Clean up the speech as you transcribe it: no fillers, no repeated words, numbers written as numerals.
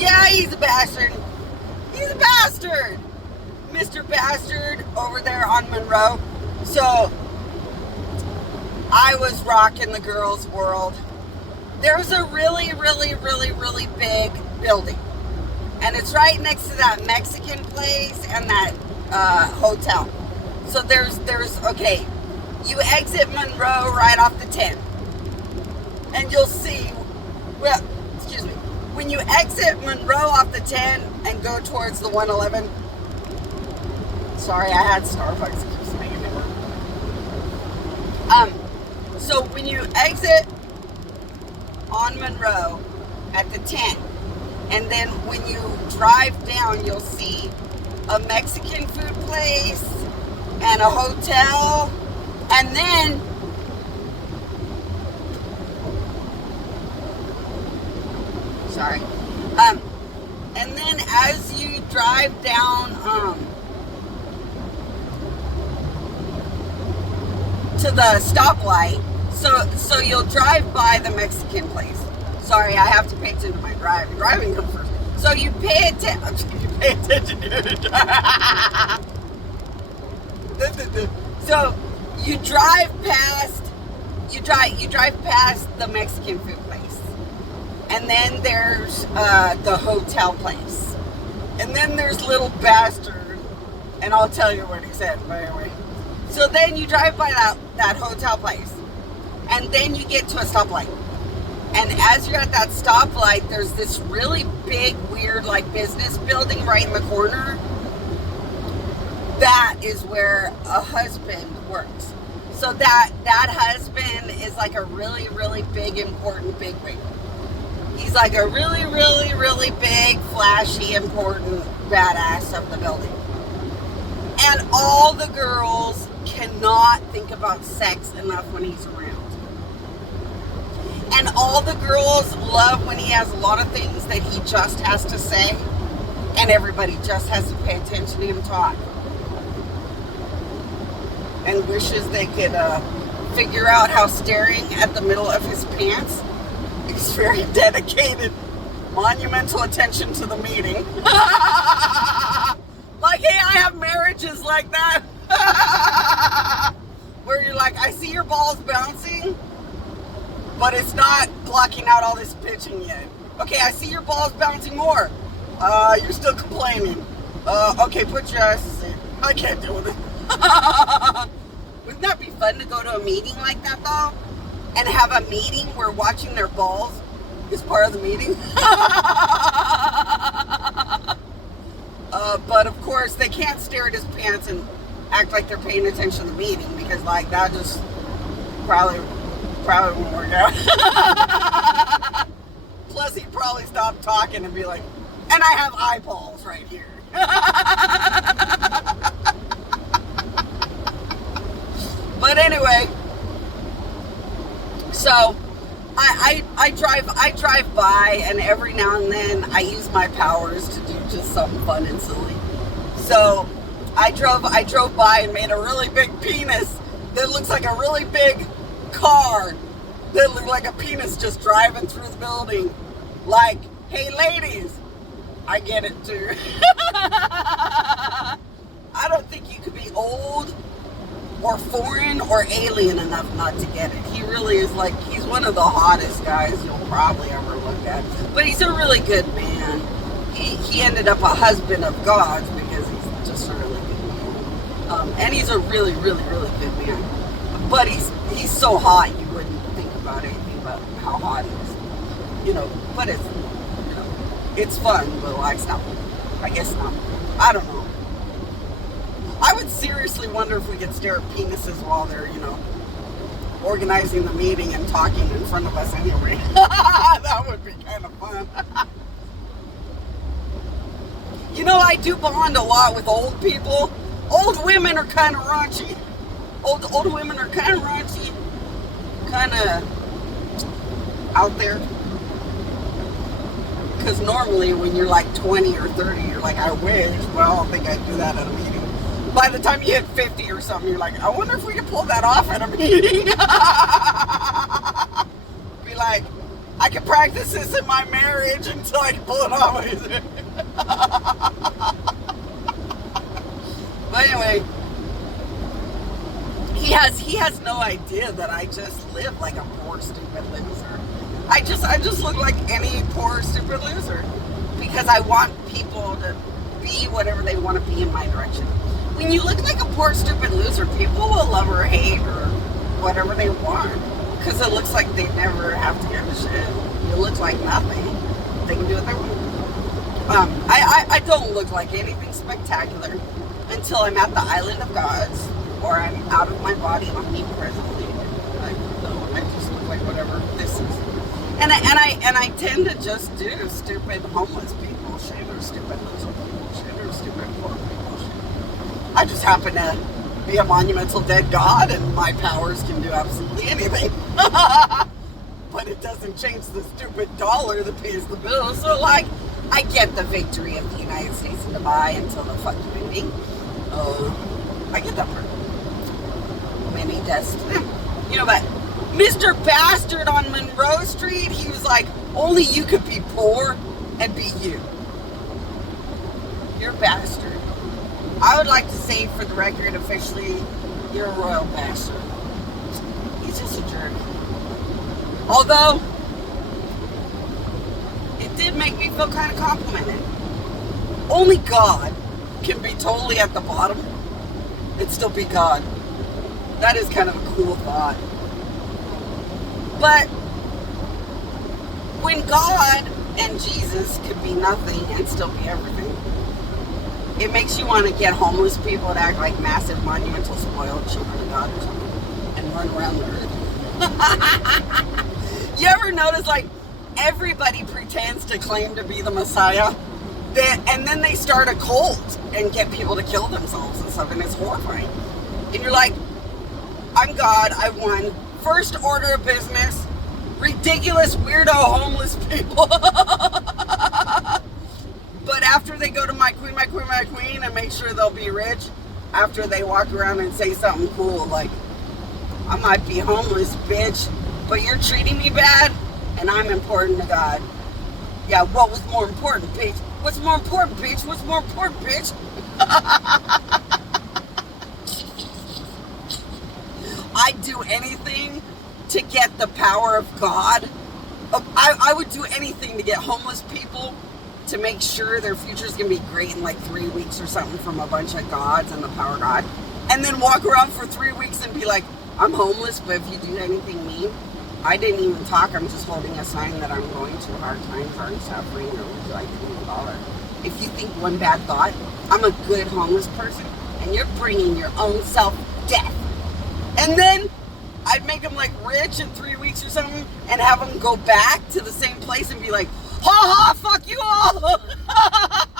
Yeah, he's a bastard. He's a bastard. Mr. Bastard over there on Monroe. So, I was rocking the girls' world. There's a really, really, really, really big building. And it's right next to that Mexican place and that hotel. So okay, you exit Monroe right off the 10. And you'll see, well, excuse me, when you exit Monroe off the 10 and go towards the 111, sorry, I had Starbucks, it keeps making me work. So when you exit on Monroe at the 10, and then when you drive down, you'll see a Mexican food place and a hotel, and then sorry. And then as you drive down to the stoplight, so you'll drive by the Mexican place. Sorry, I have to pay attention to my driving. Driving comes first. So you pay attention. You pay attention to it. So you drive past. You drive past the Mexican food place. And then there's the hotel place. And then there's Little Bastard. And I'll tell you what he said, by the way. So then you drive by that hotel place. And then you get to a stoplight. And as you're at that stoplight, there's this really big, weird, like, business building right in the corner. That is where a husband works. So that husband is like a really, really big, important bigwig. He's like a really, really, really big, flashy, important badass of the building. And all the girls cannot think about sex enough when he's around. And all the girls love when he has a lot of things that he just has to say. And everybody just has to pay attention to him talk. And wishes they could figure out how staring at the middle of his pants is very dedicated, monumental attention to the meeting. Like, hey, I have marriages like that. Where you're like, I see your balls bouncing, but it's not blocking out all this pitching yet. Okay, I see your balls bouncing more. You're still complaining. Okay, put your asses in. I can't deal with it. Wouldn't that be fun to go to a meeting like that, though? And have a meeting where watching their balls is part of the meeting? But of course, they can't stare at his pants and act like they're paying attention to the meeting, because, like, that just probably won't work out. Plus, he'd probably stop talking and be like, and I have eyeballs right here. But anyway, so I drive by, and every now and then I use my powers to do just something fun and silly. So I drove by and made a really big penis that looks like a really big car that looked like a penis just driving through the building. Like, hey ladies, I get it too. I don't think you could be old or foreign or alien enough not to get it. He really is, like, he's one of the hottest guys you'll probably ever look at. But he's a really good man. He ended up a husband of God's because he's just a really good man. And he's a really, really, really good man. But he's so hot you wouldn't think about anything about how hot he is. You know, but it's, you know, it's fun, but like, it's not, I guess not. I don't know. I would seriously wonder if we could stare at penises while they're, you know, organizing the meeting and talking in front of us anyway. That would be kind of fun. You know, I do bond a lot with old people. Old women are kind of raunchy. Old women are kind of raunchy. Kind of out there. Because normally when you're like 20 or 30, you're like, I wish, but I don't think I'd do that at a meeting. By the time you hit 50 or something, you're like, I wonder if we could pull that off at a meeting. Be like, I can practice this in my marriage until I can pull it off. But anyway, he has no idea that I just live like a poor, stupid loser. I just look like any poor, stupid loser because I want people to be whatever they want to be in my direction. When you look like a poor, stupid loser, people will love or hate or whatever they want because it looks like they never have to give a shit. You look like nothing. They can do what they want. I don't look like anything spectacular until I'm at the Island of Gods or I'm out of my body omnipresently. I just look like whatever this is. And I tend to just do stupid homeless people shit or stupid loser people shit or stupid poor people shit. I just happen to be a monumental dead god and my powers can do absolutely anything. But it doesn't change the stupid dollar that pays the bills. So like, I get the victory of the United States in Dubai until the fucking ending. I get that part. Many deaths. You know, but Mr. Bastard on Monroe Street, he was like, only you could be poor and be you. You're a bastard. I would like to say for the record, officially, you're a royal bastard. He's just a jerk. Although, it did make me feel kind of complimented. Only God can be totally at the bottom and still be God. That is kind of a cool thought. But when God and Jesus could be nothing and still be everything, it makes you want to get homeless people to act like massive, monumental, spoiled children of God or something and run around the earth. You ever notice, like, everybody pretends to claim to be the Messiah, and then they start a cult and get people to kill themselves and stuff, and it's horrifying. And you're like, I'm God, I won. First order of business, ridiculous, weirdo, homeless people. But after they go to my queen, and make sure they'll be rich, after they walk around and say something cool, like, I might be homeless, bitch, but you're treating me bad, and I'm important to God. Yeah, what was more important, bitch? What's more important, bitch? What's more important, bitch? I'd do anything to get the power of God. I would do anything to get homeless people to make sure their future's gonna be great in like 3 weeks or something from a bunch of gods and the power of God. And then walk around for 3 weeks and be like, I'm homeless, but if you do anything mean, I didn't even talk. I'm just holding a sign that I'm going through hard times, hard suffering, or would you like $1. If you think one bad thought, I'm a good homeless person, and you're bringing your own self death. And then I'd make them like rich in 3 weeks or something, and have them go back to the same place and be like, ha ha, fuck you all.